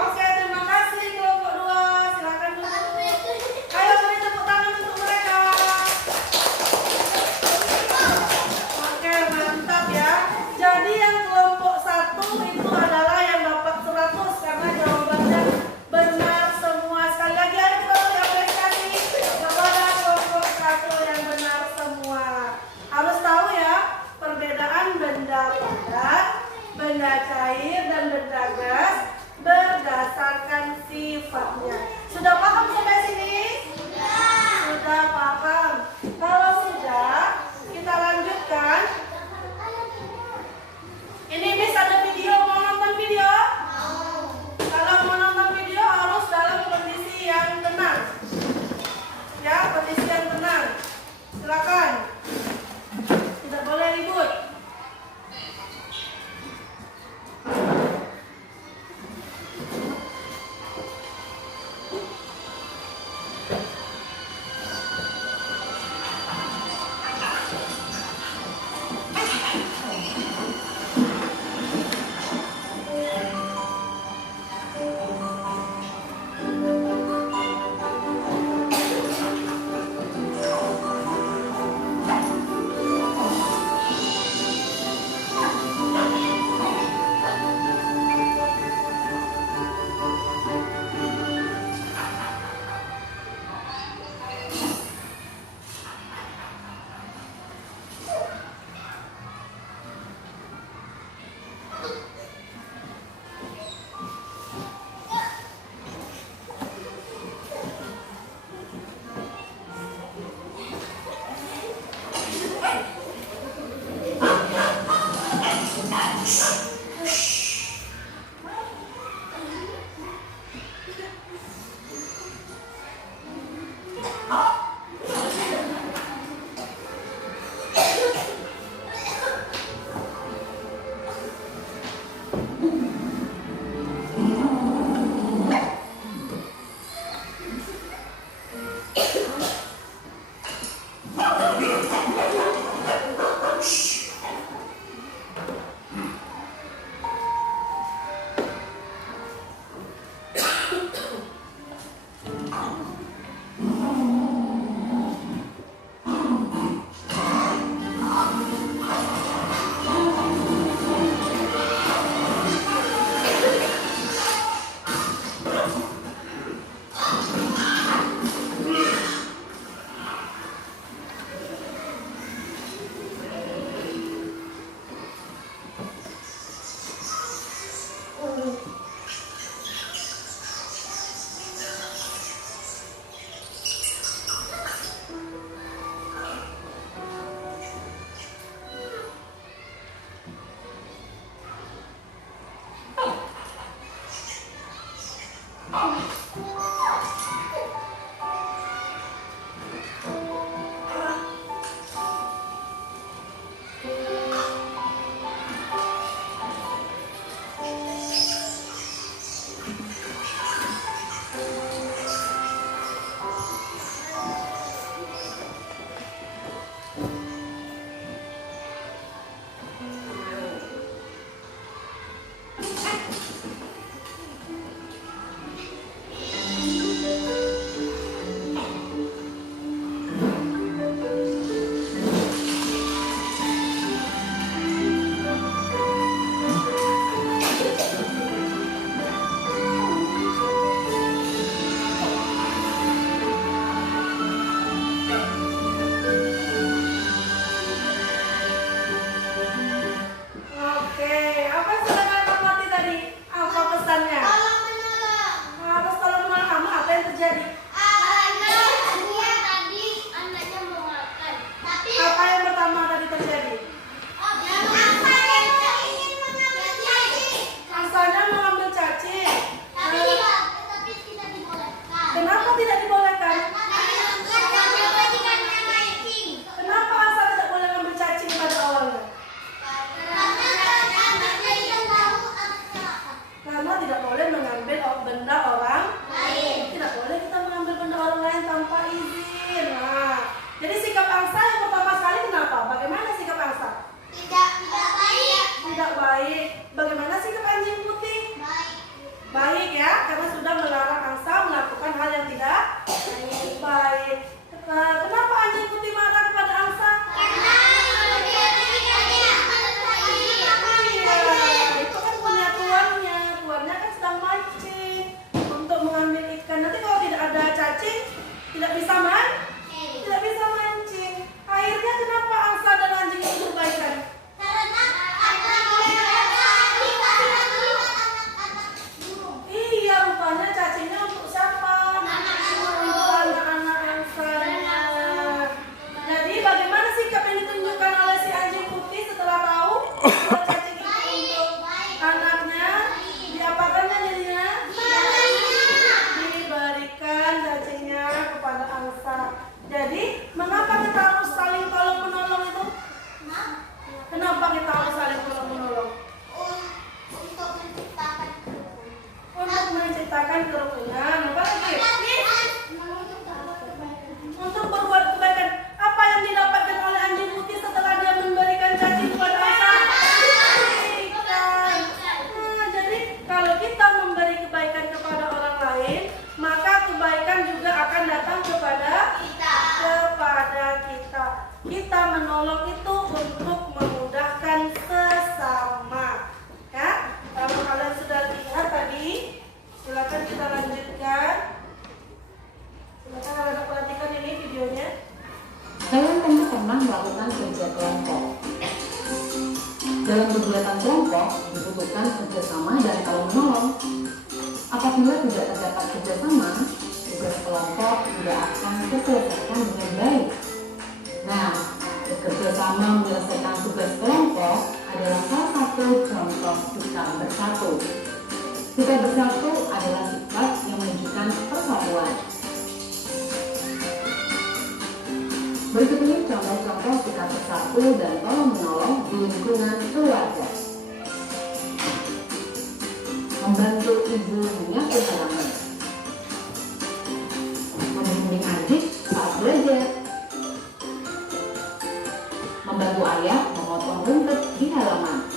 Oke, terima kasih kelompok 2. Silakan duduk. Ayo beri tepuk tangan untuk mereka. Oke, mantap ya. Jadi yang kelompok 1 itu menciptakan kerukunan. Apa lagi? Untuk berbuat kebaikan. Apa yang didapatkan oleh anjing putih setelah dia memberikan cacing kepada Hasan? Ikan. Nah, jadi kalau kita memberi kebaikan kepada orang lain, maka kebaikan juga akan datang kepada kita. Kita menolong itu untuk memudahkan sesama. Ya, kalau kalian sudah lihat tadi, silakan kita lanjutkan. Silakan kalian perhatikan ini videonya. Kalian tentu pernah melakukan kerja kelompok. Dalam kegiatan kelompok dibutuhkan kerjasama dan saling menolong. Apabila tidak terdapat kerjasama, tugas kelompok tidak akan terselesaikan dengan baik. Nah, bekerja sama menyelesaikan tugas kelompok adalah salah satu contoh sikap bersatu. Sikap bersatu adalah sikap yang menunjukkan persatuan. Berikut ini contoh-contoh sikap bersatu dan tolong menolong di lingkungan keluarga. Membantu ibu menyapu halaman, membimbing adik saat belajar, membantu ayah memotong rumput di halaman,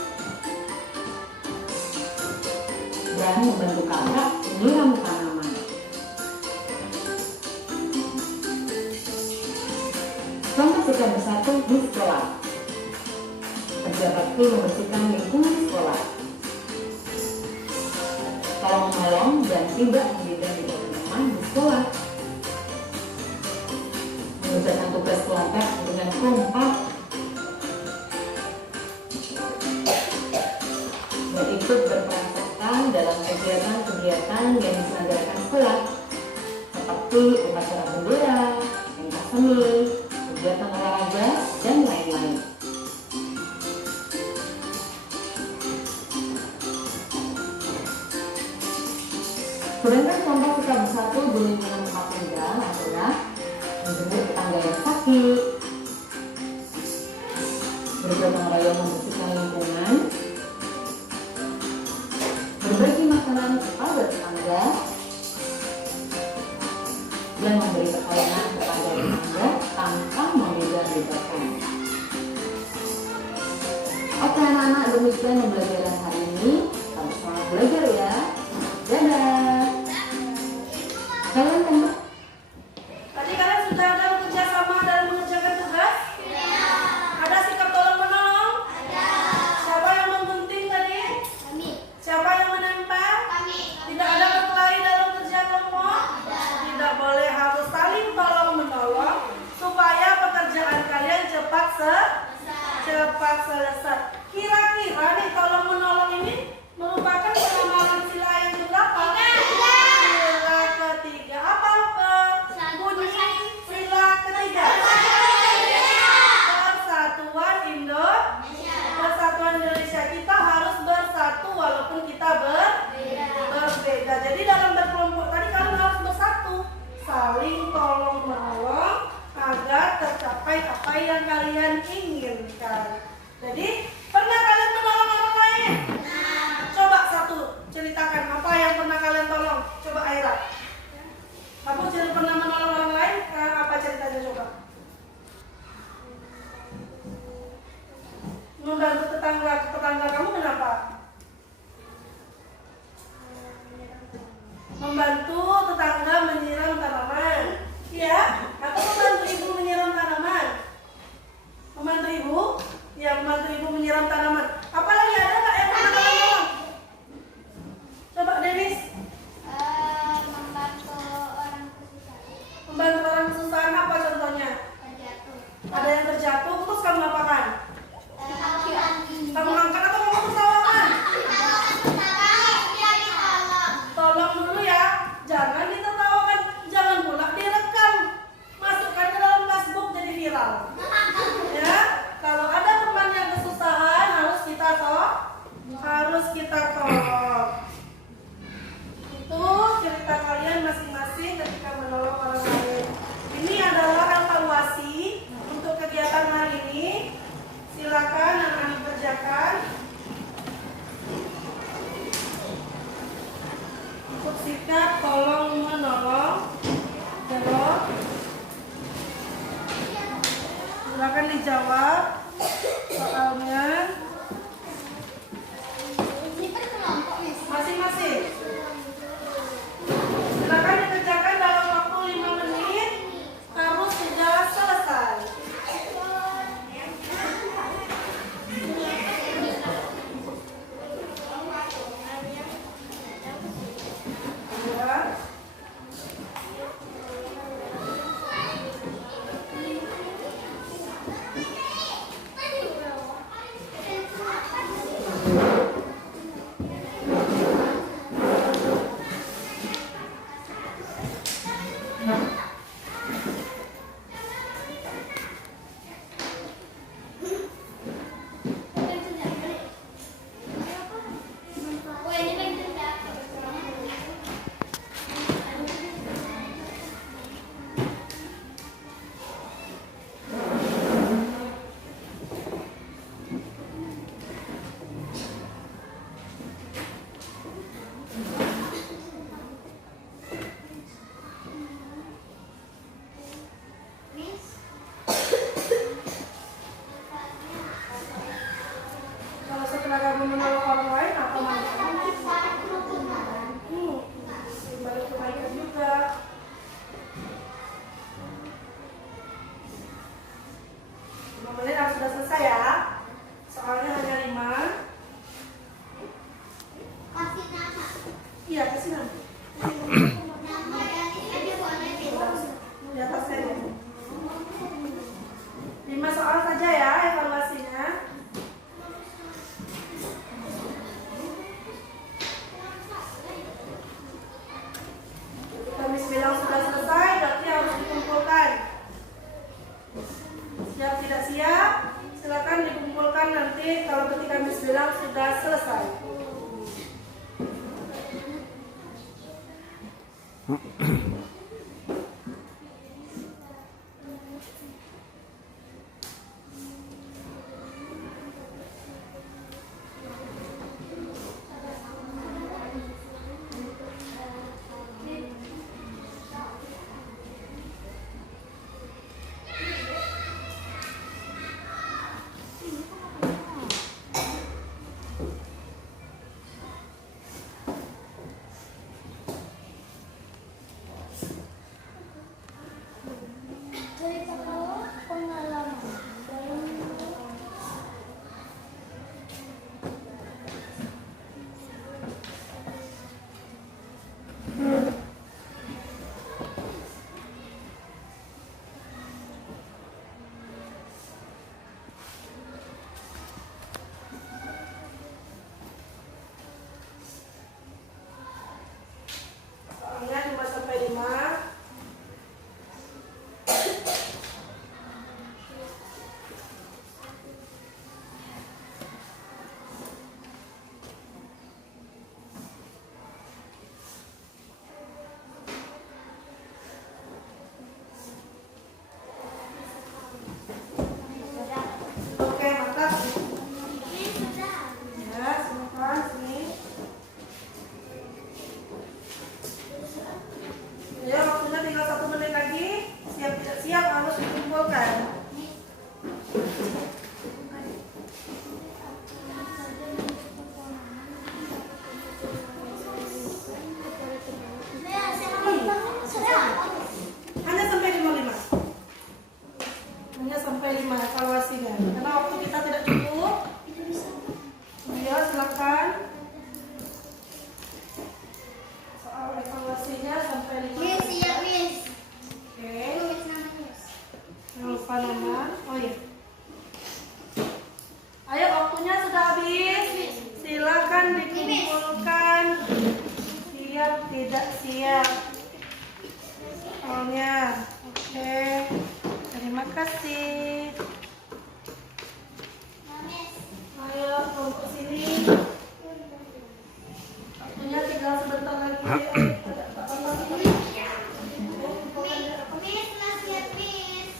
dan membantu kakak menyiram tanaman. Contoh sikap bersatu di sekolah. Kerja bakti membersihkan lingkungan sekolah. Tolong menolong dan tidak membeda teman di sekolah. Mengerjakan tugas kelompok dengan kompak dan ikut berperan serta dalam kegiatan-kegiatan yang diselenggarakan sekolah, seperti upacara bendera, pentas seni, kegiatan olahraga, dan lain-lain. Sedangkan contoh sikap bersatu di lingkungan tempat tinggal adalah menjemput tetangga yang sakit, bergotong royong membersihkan lingkungan, berbagi makanan kepada tetangga, dan memberi pertolongan kepada tetangga tanpa membeda-bedakan. Oke anak-anak, demikian pembelajaran hari ini. Selamat semangat belajar ya. Dadah. Kalian tentu Tadi kalian sudah ada bekerja sama dalam mengerjakan tugas? Ada sikap tolong menolong? Siapa yang menggunting tadi? Siapa yang menempel? Tidak ada berkelahi dalam kerja kelompok? Tidak boleh, harus saling tolong menolong supaya pekerjaan kalian cepat selesai. Kira-kira nih tolong menolong Jessica tolong menolong. Jawab. Silakan dijawab soalnya masing-masing. Silakan dikerjakan dalam waktu 5 menit. Harus sudah selesai. Ya. Kalau setelah kamu menolong orang lain, apa manfaatnya? Balik kebaikan juga. Menit harus sudah selesai ya. Soalnya hanya 5. Kasih nama. Iya, kasih nama. Nama dan ini boleh Di atas saya. 5 soal saja ya evaluasinya. Kamis bilang sudah selesai, berarti harus dikumpulkan. Siap tidak siap? Silakan dikumpulkan nanti kalau ketika Miss bilang sudah selesai. Soalnya 5 sampai 5. Oke, mantap. Ya, sebentar sini. Ya, waktunya tinggal 1 menit lagi. Siap tidak siap harus dikumpulkan. Hanya sampai 5. Hanya sampai 5 evaluasinya. Karena waktu kita tidak cukup. Ya, silakan. Soal evaluasinya sampai 5. Miss, iya Miss. Oke. Tulis nama Miss. Jangan lupa nama. Oh iya. Ayo, waktunya sudah habis. Silakan dikumpulkan. Siap tidak siap. Soalnya. Oke. Terima kasih. Nah, Miss. Ayo, kelompok sini. Waktunya tinggal sebentar lagi. Ada apa-apa sini? Miss, nasihat Miss.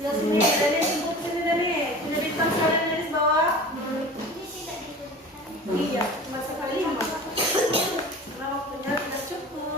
Ya sini, Dani sebut sini Dani. Punya bintang sekalian dari bawah. Ini tidak dituliskan. Iya, cuma sekali 5. Karena waktunya tidak cukup.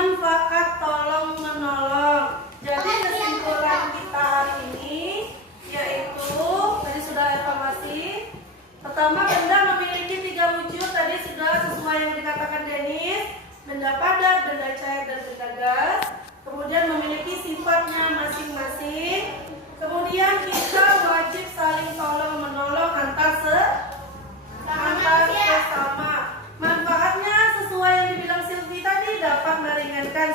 manfaat tolong menolong. Jadi kesimpulan kita hari ini yaitu tadi sudah evaluasi. Pertama, benda memiliki 3 wujud. Tadi sudah sesuai yang dikatakan Denis, benda padat, benda cair, dan benda gas. Kemudian memiliki sifatnya masing-masing. Kemudian kita wajib saling tolong menolong antar sesama. Manfaatnya sesuai yang dibilang Silvi tadi, dapat meringankan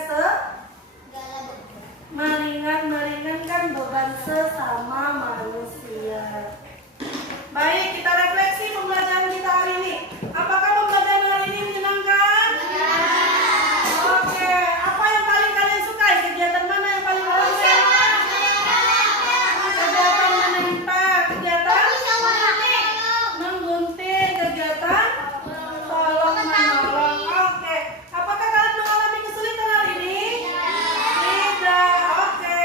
beban sesama manusia. Baik, kita refleksi pembelajaran kita hari ini. Apakah pembelajaran hari ini menyenangkan? Oke, apa yang paling kalian sukai? Kegiatan mana yang paling kalian suka? Kegiatan menempel, kegiatan menggunting, kegiatan tolong menolong. Oke, apakah kalian mengalami kesulitan hari ini? Tidak. Oke,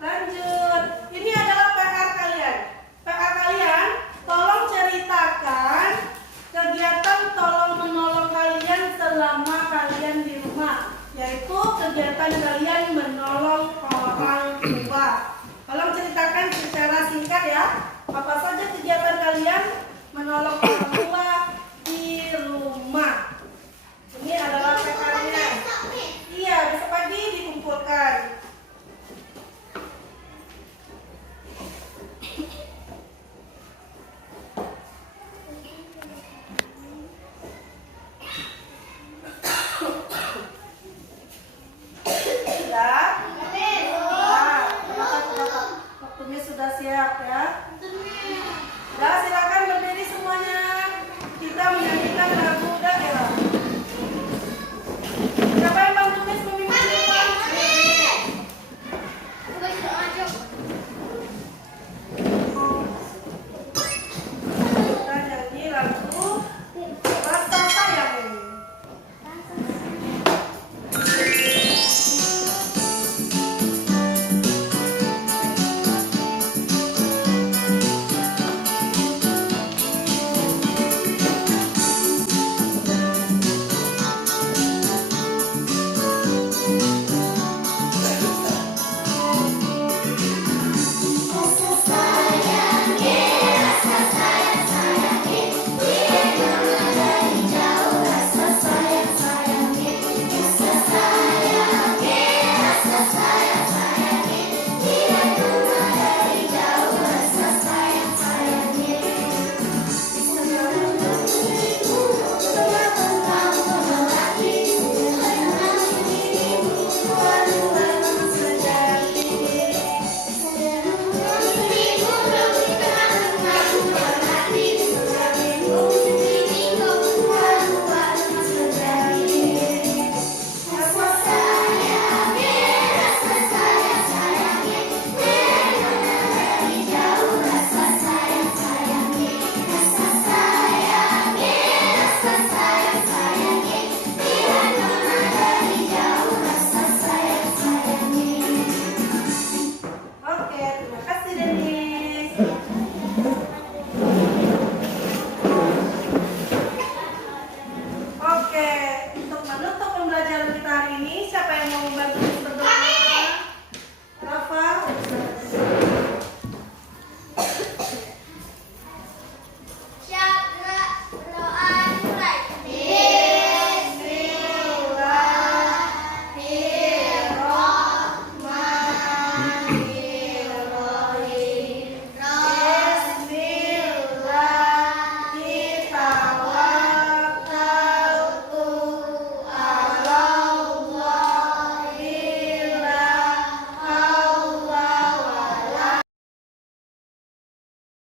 lanjut. Ini adalah PR kalian. PR kalian, tolong ceritakan kegiatan tolong menolong kalian selama kalian di rumah, yaitu kegiatan kalian menolong orang tua. Tolong ceritakan secara singkat ya, apa saja kegiatan kalian menolong orang tua.